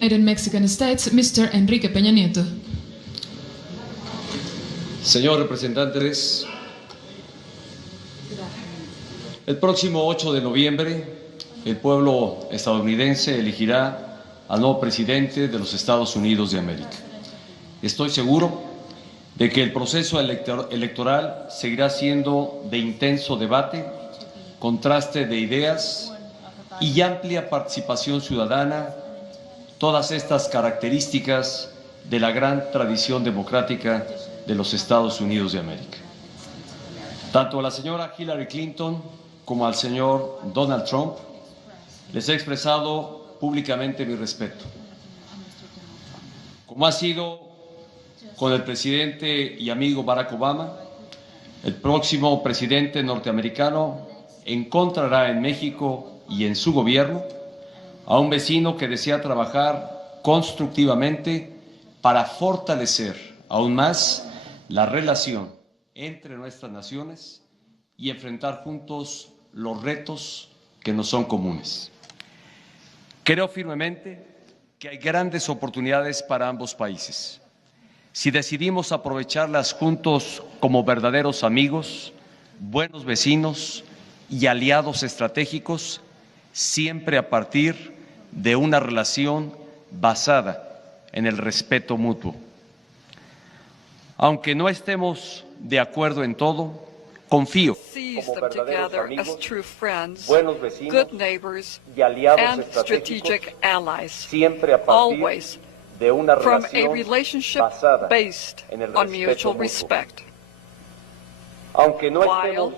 United Mexican States, Mr. Enrique Pea Nieto. Señor representantes, el próximo 8 de noviembre el pueblo estadounidense elegirá al nuevo presidente de los Estados Unidos de América. Estoy seguro de que el proceso electoral seguirá siendo de intenso debate, contraste de ideas y amplia participación ciudadana, todas estas características de la gran tradición democrática de los Estados Unidos de América. Tanto a la señora Hillary Clinton como al señor Donald Trump les he expresado públicamente mi respeto. Como ha sido con el presidente y amigo Barack Obama, el próximo presidente norteamericano encontrará en México y en su gobierno a un vecino que desea trabajar constructivamente para fortalecer aún más la relación entre nuestras naciones y enfrentar juntos los retos que nos son comunes. Creo firmemente que hay grandes oportunidades para ambos países. Si decidimos aprovecharlas juntos como verdaderos amigos, buenos vecinos y aliados estratégicos, siempre a partir de una relación basada en el respeto mutuo. Aunque no estemos de acuerdo en todo, confío como verdaderos amigos, buenos vecinos good neighbors, y aliados and strategic allies, siempre a partir de una relación basada en el respeto mutuo. Aunque no estemos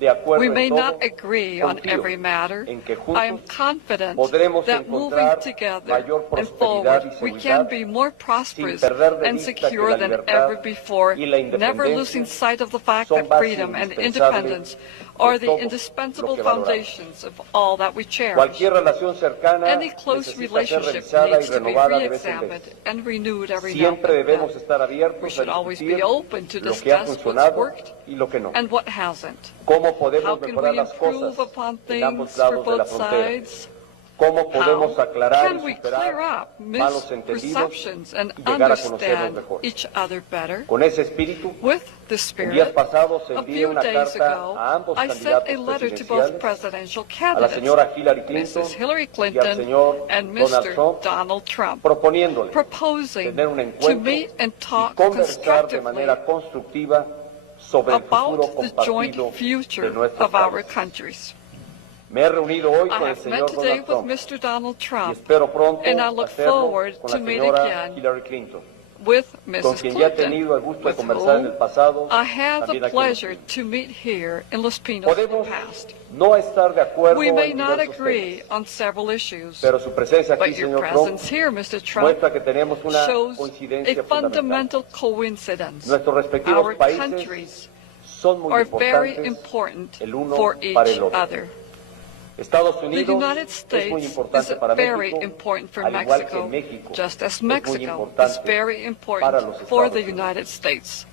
de acuerdo We may en todo, not agree on every matter. en que I am juntos confident podremos that moving encontrar together mayor and prosperidad forward, y we seguridad can be more prosperous sin perder de and vista que secure la than libertad ever before, y la never independencia losing sight of the fact son that bases freedom and indispensables independence de are the todo indispensable lo que valoramos. foundations of all that we cherish. Cualquier relación cercana Any close necesita ser relationship revisada y needs to be renovada de vez en re-examined vez. and renewed every Siempre now and debemos then. estar We abiertos a should always discutir be open to lo que ha discuss what's funcionado worked y lo que no. and what hasn't. Cómo How podemos can mejorar we las cosas improve upon en ambos things for lados de la both frontera. sides? Cómo podemos How aclarar can y we clear superar up malos entendidos misperceptions and y llegar a conocernos understand mejor. each other better? Con ese espíritu, With the en días spirit, pasados a envié few una days carta ago, a ambos I sent candidatos a letter to both presidenciales, presidential a la candidates, señora Hillary Clinton Mrs. Hillary y al Clinton señor and Donald Mr. Trump, Donald Trump, proponiéndole proposing tener un to encuentro meet and y talk conversar de constructively manera constructiva sobre el futuro about the joint compartido future de nuestros of our países. countries. Me he reunido hoy I con el have met señor today Donald with Trump Mr. Donald y Trump, espero pronto and I look hacerlo forward con to la meet señora again Hillary Clinton, with con Mrs. quien ya he Clinton, tenido el gusto de with conversar en el whom pasado, I had también the aquí en Los pleasure Pinos. to meet here in Los Pinos in the Podemos past. no estar de acuerdo We may en not diversos agree temas, on several issues, pero su presencia aquí, but your señor presence Trump, here, Mr. Trump, muestra que tenemos una shows coincidencia a fundamental. fundamental coincidence. Nuestros respectivos Our países countries son muy are very importantes important el uno for para each el otro. other. Estados The Unidos United es States muy is importante para very México, important for al igual que Mexico, México just as es muy Mexico is importante very para important los for Estados the Unidos. United States.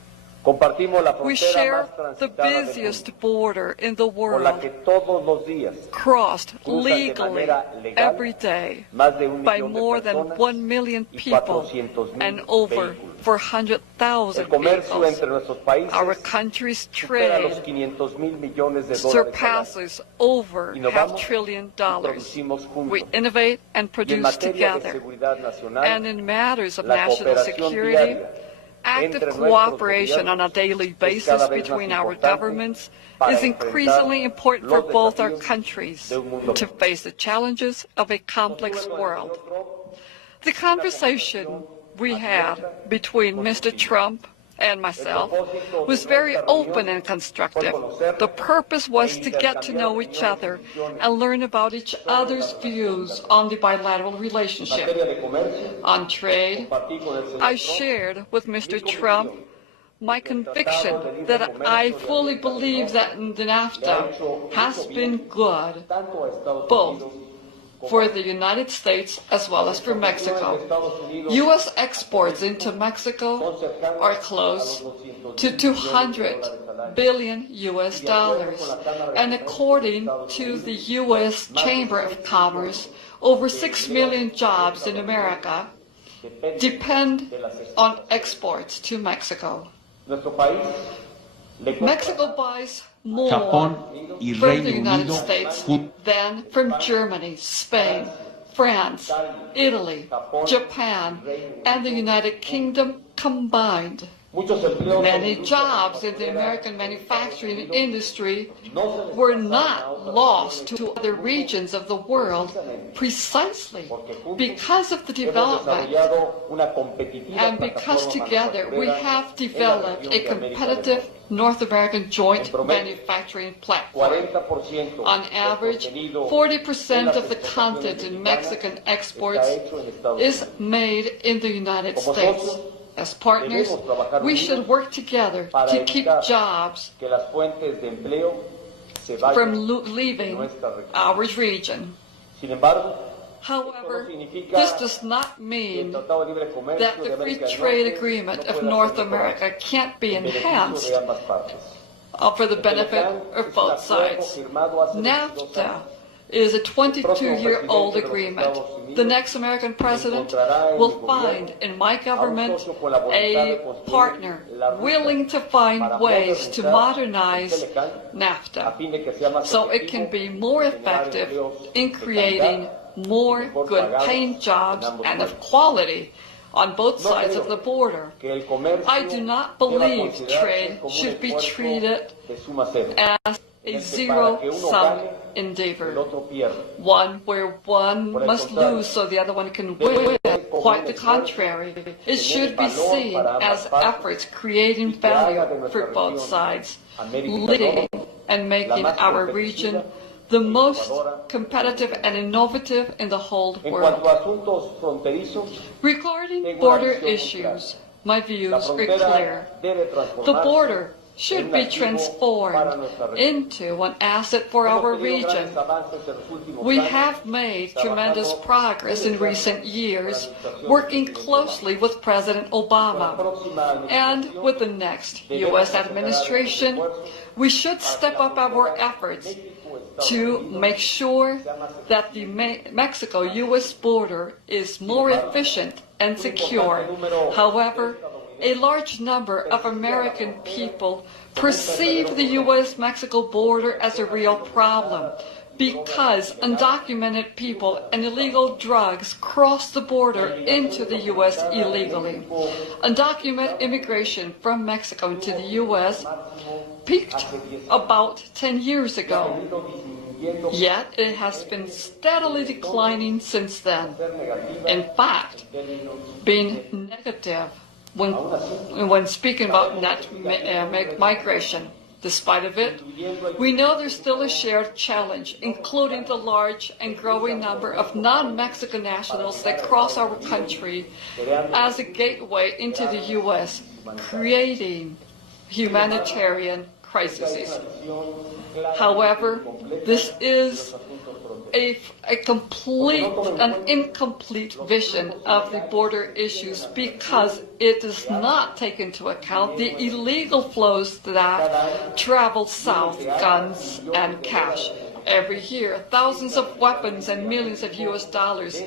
Compartimos la We frontera share más the transitada del busiest mundo, border in the por la que world, todos los días crossed cruzan de legally manera legal every day más de 1 by millón de more than personas 1 million y people 400,000 and over vehículos. 400,000 El comercio vehicles. entre nuestros países Our country's supera los trade 500,000 millones de dólares al año. surpasses over Innovamos $500 billion. y producimos juntos. We innovate and Y en produce materia de together. seguridad nacional, And in matters of la national cooperación security, diaria active entre nuestros cooperation on a gobiernos daily es basis cada vez más between our importante governments para is increasingly enfrentar important for los both our desafíos countries de un mundo to face the challenges of a complex world. The conversation we had between Mr. Trump and myself was very open and constructive. The purpose was to get to know each other and learn about each other's views on the bilateral relationship. On trade, I shared with Mr. Trump my conviction that I fully believe that the NAFTA has been good both for the United States as well as for Mexico. U.S. exports into Mexico are close to $200 billion US dollars. And according to the U.S. Chamber of Commerce, over 6 million jobs in America depend on exports to Mexico. Mexico buys more from the United States than from Germany, Spain, France, Italy, Japan, and the United Kingdom combined. Many jobs in the American manufacturing industry were not lost to other regions of the world precisely because of the development and because together we have developed a competitive North American joint manufacturing platform. On average, 40% of the content in Mexican exports is made in the United States. As partners, we should work together to keep jobs from leaving our region. However, this does not mean that the free trade agreement of North America can't be enhanced for the benefit of both sides. NAFTA is a 22-year-old agreement. The next American president will find in my government a partner willing to find ways to modernize NAFTA so it can be more effective in creating more good-paying jobs and of quality on both sides of the border. I do not believe trade should be treated as a zero-sum endeavor, one where one must lose so the other one can win. Quite the contrary. It should be seen as efforts creating value for both sides, leading and making our region the most competitive and innovative in the whole world. Regarding border issues, my views are clear. The border should be transformed into an asset for our region. We have made tremendous progress in recent years, working closely with President Obama. And with the next U.S. administration, we should step up our efforts to make sure that the Mexico-U.S. border is more efficient and secure. However, a large number of American people perceive the U.S.-Mexico border as a real problem because undocumented people and illegal drugs cross the border into the U.S. illegally. Undocumented immigration from Mexico into the U.S. peaked about 10 years ago, yet it has been steadily declining since then. In fact, being negative when speaking about net migration. Despite of it, we know there's still a shared challenge, including the large and growing number of non-Mexican nationals that cross our country as a gateway into the U.S., creating humanitarian crises. However, this is an incomplete vision of the border issues because it does not take into account the illegal flows that travel south, guns and cash. Every year, thousands of weapons and millions of U.S. dollars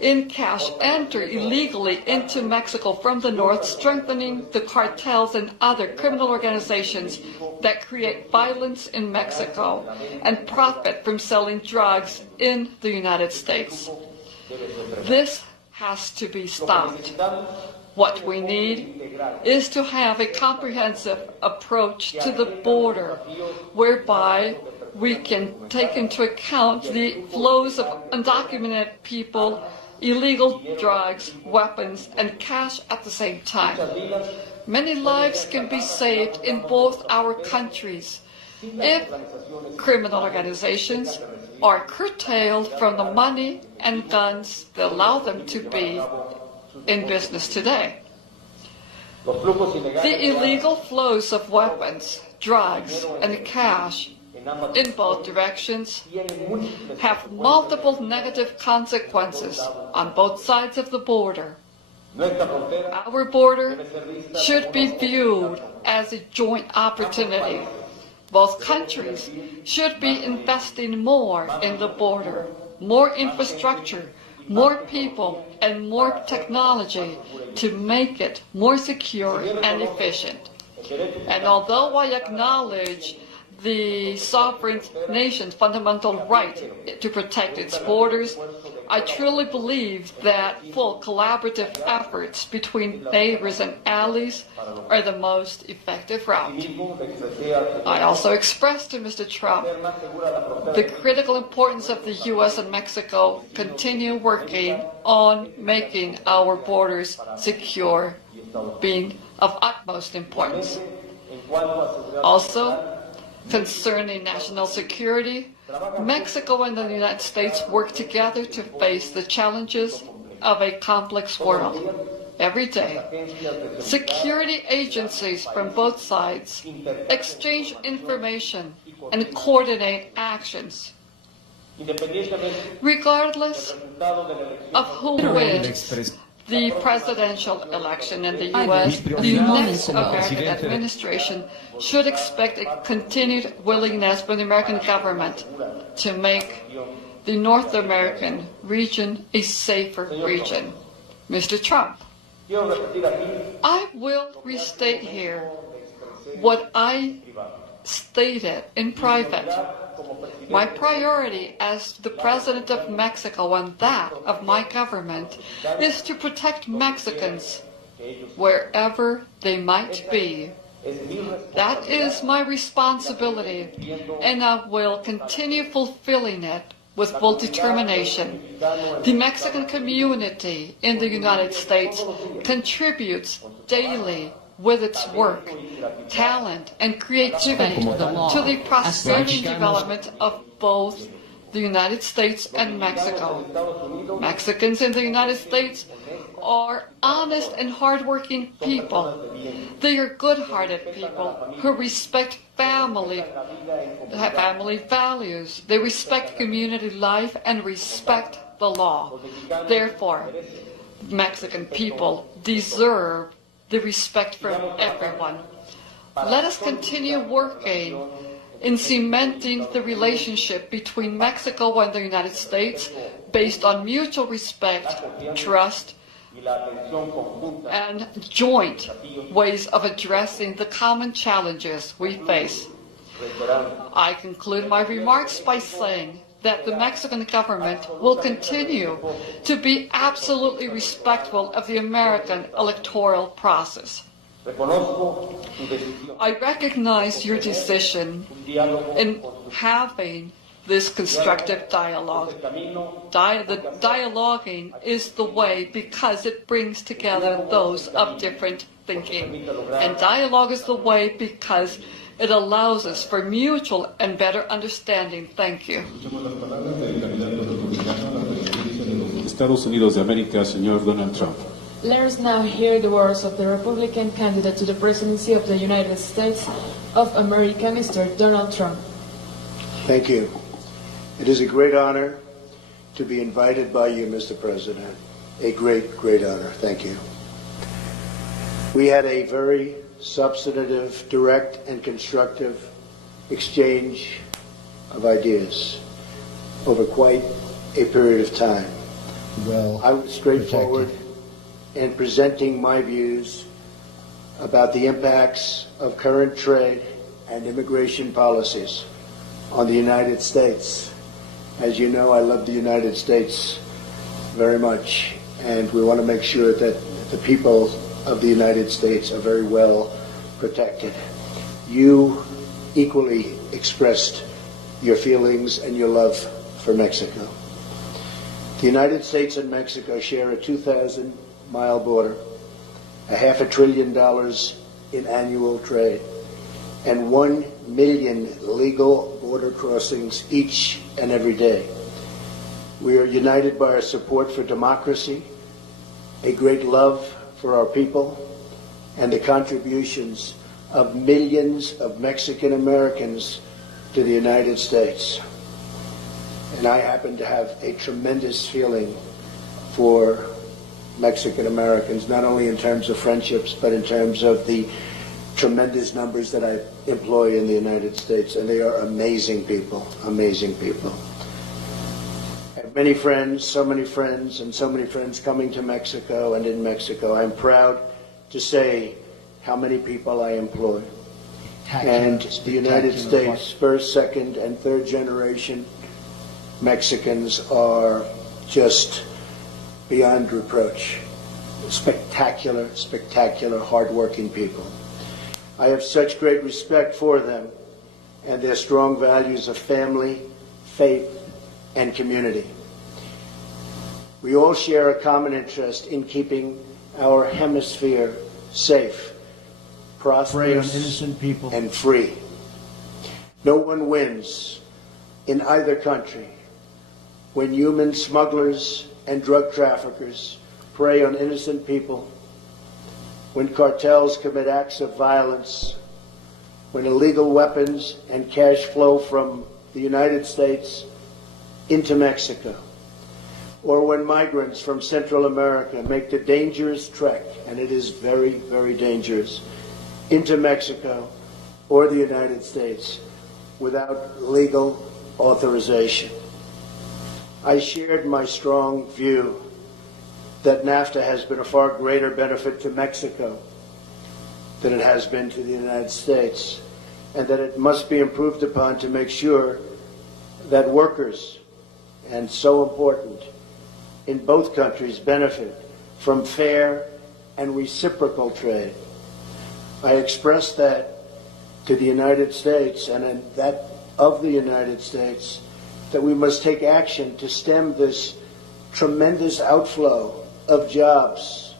in cash enter illegally into Mexico from the north, strengthening the cartels and other criminal organizations that create violence in Mexico and profit from selling drugs in the United States. This has to be stopped. What we need is to have a comprehensive approach to the border whereby we can take into account the flows of undocumented people, illegal drugs, weapons, and cash at the same time. Many lives can be saved in both our countries if criminal organizations are curtailed from the money and guns that allow them to be in business today. The illegal flows of weapons, drugs, and cash in both directions have multiple negative consequences on both sides of the border. Our border should be viewed as a joint opportunity. Both countries should be investing more in the border, more infrastructure, more people, and more technology to make it more secure and efficient. And although I acknowledge the sovereign nation's fundamental right to protect its borders, I truly believe that full collaborative efforts between neighbors and allies are the most effective route. I also expressed to Mr. Trump the critical importance of the U.S. and Mexico continue working on making our borders secure, being of utmost importance. Also, concerning national security, Mexico and the United States work together to face the challenges of a complex world. Every day, security agencies from both sides exchange information and coordinate actions. Regardless of who wins the presidential election in the U.S., the next American administration should expect a continued willingness from the American government to make the North American region a safer region. Mr. Trump, I will restate here what I stated in private. My priority as the President of Mexico and that of my government is to protect Mexicans wherever they might be. That is my responsibility, and I will continue fulfilling it with full determination. The Mexican community in the United States contributes daily with its work, talent, and creativity to the prosperity and development of both the United States and Mexico. Mexicans in the United States are honest and hardworking people. They are good-hearted people who respect family values. They respect community life and respect the law. Therefore, Mexican people deserve the respect from everyone. Let us continue working in cementing the relationship between Mexico and the United States based on mutual respect, trust, and joint ways of addressing the common challenges we face. I conclude my remarks by saying that the Mexican government will continue to be absolutely respectful of the American electoral process. I recognize your decision in having this constructive dialogue. The dialoguing is the way because it brings together those of different thinking. And dialogue is the way because it allows us for mutual and better understanding. Thank you. Estados Unidos de América, señor Donald Trump. Let us now hear the words of the Republican candidate to the presidency of the United States of America, Mr. Donald Trump. Thank you. It is a great honor to be invited by you, Mr. President. A great, great honor. Thank you. We had a very substantive, direct, and constructive exchange of ideas over quite a period of time. Well, I was straightforward in presenting my views about the impacts of current trade and immigration policies on the United States. As you know, I love the United States very much, and we want to make sure that the people of the United States are very well protected. You equally expressed your feelings and your love for Mexico. The United States and Mexico share a 2,000-mile border, $500 billion in annual trade, and 1 million legal border crossings each and every day. We are united by our support for democracy, a great love for our people, and the contributions of millions of Mexican Americans to the United States. And I happen to have a tremendous feeling for Mexican Americans, not only in terms of friendships, but in terms of the tremendous numbers that I employ in the United States, and they are amazing people, amazing people. I have many friends, so many friends, and so many friends coming to Mexico and in Mexico. I'm proud to say how many people I employ. And the United States, first, second, and third generation Mexicans are just beyond reproach. Spectacular, spectacular, hardworking people. I have such great respect for them and their strong values of family, faith, and community. We all share a common interest in keeping our hemisphere safe, prosperous, innocent people, and free. No one wins in either country when human smugglers and drug traffickers prey on innocent people, when cartels commit acts of violence, when illegal weapons and cash flow from the United States into Mexico, or when migrants from Central America make the dangerous trek, and it is very, very dangerous, into Mexico or the United States without legal authorization. I shared my strong view that NAFTA has been a far greater benefit to Mexico than it has been to the United States, and that it must be improved upon to make sure that workers, and so important, in both countries benefit from fair and reciprocal trade. I expressed that to the United States and that of the United States, that we must take action to stem this tremendous outflow of jobs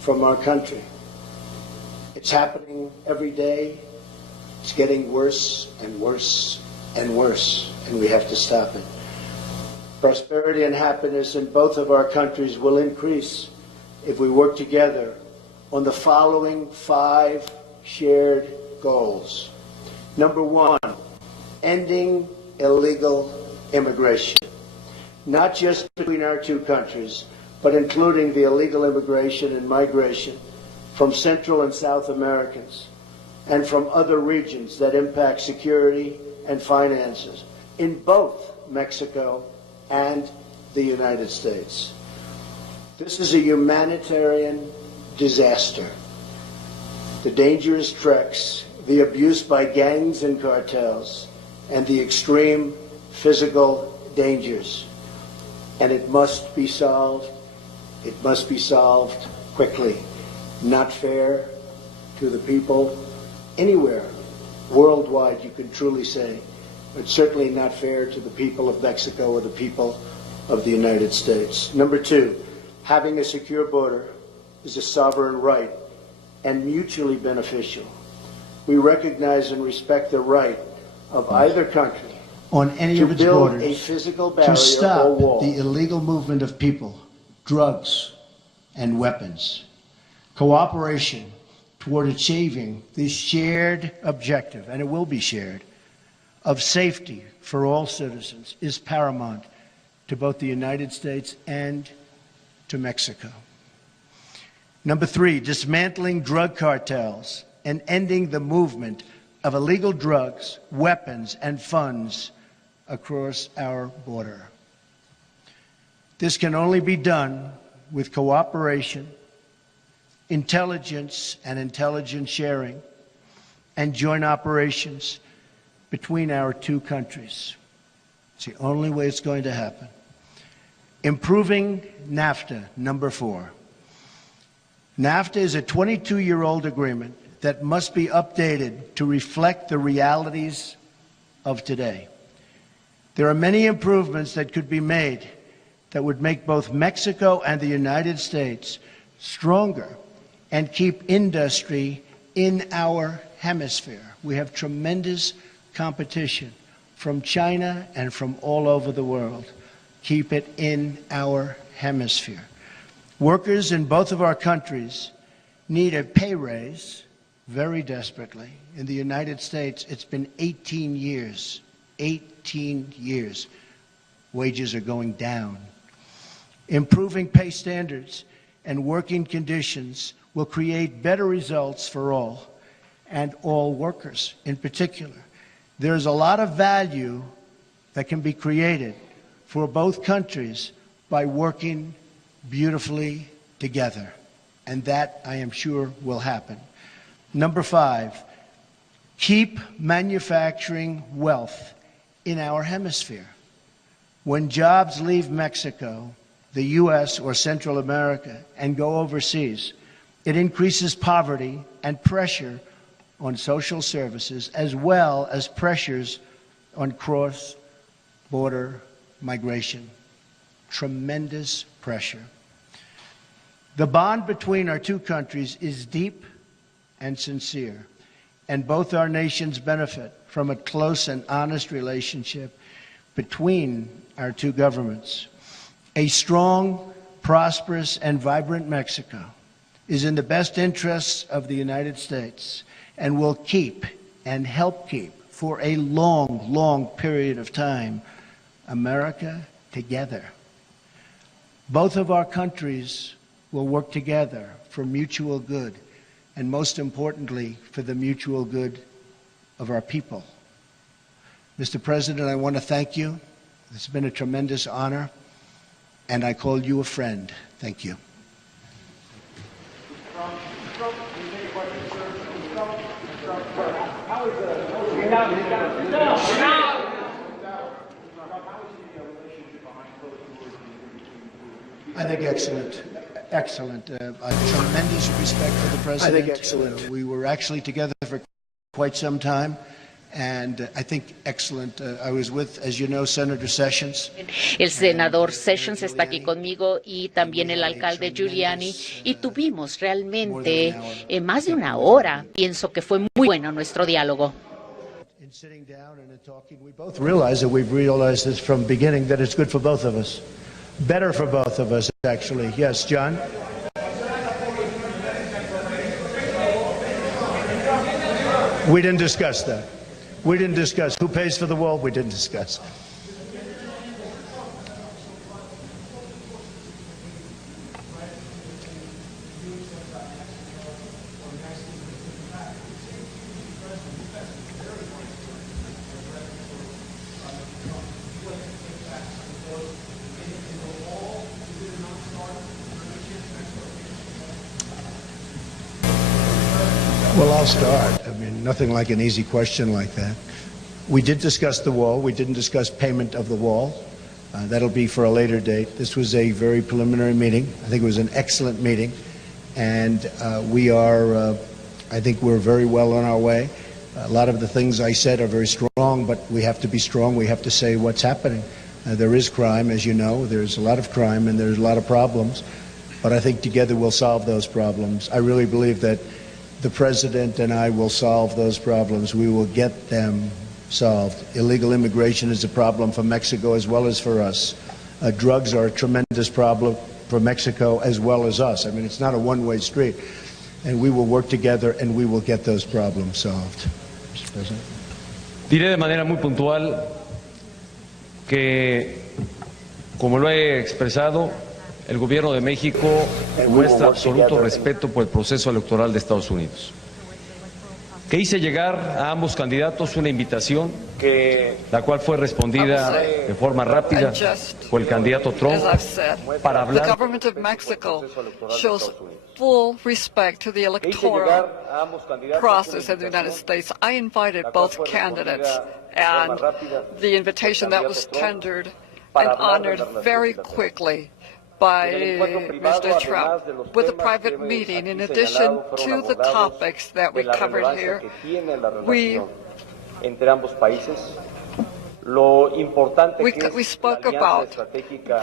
from our country. It's happening every day. It's getting worse and worse and worse, and we have to stop it. Prosperity and happiness in both of our countries will increase if we work together on the following 5 shared goals. Number 1, ending illegal immigration, not just between our two countries, but including the illegal immigration and migration from Central and South Americans and from other regions that impact security and finances in both Mexico and the United States. This is a humanitarian disaster. The dangerous treks, the abuse by gangs and cartels, and the extreme physical dangers. And it must be solved. It must be solved quickly. Not fair to the people anywhere, worldwide, you can truly say, but certainly not fair to the people of Mexico or the people of the United States. Number 2, having a secure border is a sovereign right and mutually beneficial. We recognize and respect the right of either country on any of its build borders a physical barrier to stop or wall. the illegal movement of people, drugs, and weapons. Cooperation toward achieving this shared objective, and it will be shared, of safety for all citizens is paramount to both the United States and to Mexico. Number 3, dismantling drug cartels and ending the movement of illegal drugs, weapons, and funds across our border. This can only be done with cooperation, intelligence and intelligence sharing, and joint operations between our two countries. It's the only way it's going to happen. Improving NAFTA, number 4. NAFTA is a 22-year-old agreement that must be updated to reflect the realities of today. There are many improvements that could be made that would make both Mexico and the United States stronger and keep industry in our hemisphere. We have tremendous competition from China and from all over the world. Keep it in our hemisphere. Workers in both of our countries need a pay raise very desperately. In the United States, it's been 18 years. 18 years. Wages are going down. Improving pay standards and working conditions will create better results for all, and all workers in particular. There's a lot of value that can be created for both countries by working beautifully together, and that, I am sure, will happen. Number 5, keep manufacturing wealth in our hemisphere. When jobs leave Mexico, the U.S. or Central America and go overseas, it increases poverty and pressure on social services, as well as pressures on cross-border migration. Tremendous pressure. The bond between our two countries is deep and sincere, and both our nations benefit from a close and honest relationship between our two governments. A strong, prosperous, and vibrant Mexico is in the best interests of the United States and will keep and help keep for a long, long period of time America together. Both of our countries will work together for mutual good, and most importantly, for the mutual good of our people. Mr. President, I want to thank you. It's been a tremendous honor, and I call you a friend. Thank you. I think excellent. Excellent. Tremendous respect for the President. I think excellent. We were actually together for quite some time. And I think excellent. I was with, as you know, Senator Sessions. El senador Sessions está aquí conmigo y también el alcalde Giuliani, y tuvimos realmente más de una hora. Pienso que fue muy bueno nuestro diálogo. In sitting down and in talking, we both realize that we've realized this from the beginning, that it's good for both of us. Better for both of us, actually. Yes, John? We didn't discuss that. We didn't discuss who pays for the wall. We didn't discuss. Well, I'll start. I mean, nothing like an easy question like that. We did discuss the wall. We didn't discuss payment of the wall. That'll be for a later date. This was a very preliminary meeting. I think it was an excellent meeting. And we are, I think we're very well on our way. A lot of the things I said are very strong, but we have to be strong. We have to say what's happening. There is crime, as you know. There's a lot of crime and there's a lot of problems. But I think together we'll solve those problems. I really believe that the President and I will solve those problems. We will get them solved. Illegal immigration is a problem for Mexico as well as for us. Drugs are a tremendous problem for Mexico as well as us. I mean, it's not a one-way street. And we will work together and we will get those problems solved. Mr. President. Diré de manera muy puntual que, como lo he expresado, el Gobierno de México muestra absoluto respeto por el proceso electoral de Estados Unidos. Que hice llegar a ambos candidatos una invitación, la cual fue respondida de forma rápida por el candidato Trump para hablar. The government of Mexico shows full respect to the electoral process in the United States. I invited both candidates, and the invitation that was tendered and honored very quickly by Mr. Trump with a private meeting. In addition to the topics that we covered here, we spoke about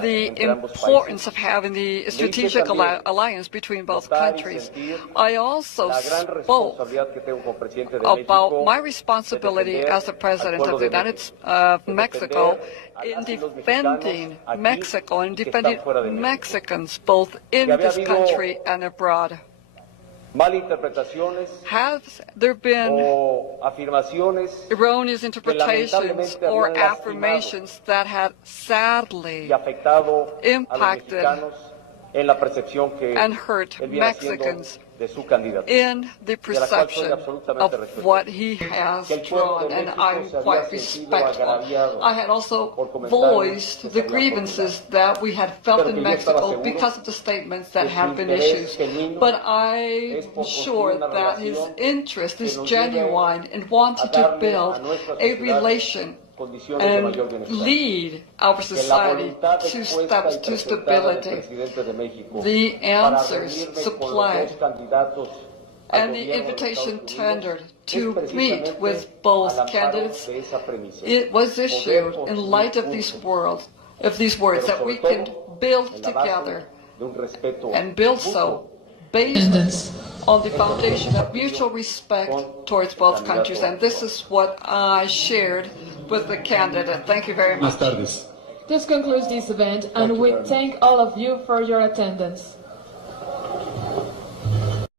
the importance of having the strategic alliance between both countries. I also spoke about my responsibility as the President of the United States of Mexico in defending Mexico and defending Mexicans both in this country and abroad. Have there been erroneous interpretations or affirmations that have sadly impacted en la percepción que and hurt él viene haciendo Mexicans de su candidatura. in the de la cual soy perception absolutamente of respetuoso. what he has Que el pueblo drawn, de and México I'm se había quite sentido respectful. agraviado I had also por comentarios voiced que se the habían grievances that we had felt Pero in que yo estaba Mexico seguro because of the statements that que su had been interés issued. genuino But es I'm por sure construir una that his relación interest que is nos lleve genuine in wanting a to darle build a nuestra a sociedad relation condiciones de and mayor bienestar. lead our Que la society voluntad to expuesta steps y to presentada del stability. presidente de México The para answers reunirme con los supplied dos candidatos al and the gobierno de invitation Estados Unidos tendered es to meet precisamente with al both amparo candidates. de esa premisa. It was Poder issued in construir light of juntos, these words pero that we sobre can todo build en la base together de un respeto and build mutuo so based on the foundation of mutual respect towards both countries. And this is what I shared with the candidate. Thank you very much. Buenas tardes. This concludes this event, and we thank all of you for your attendance.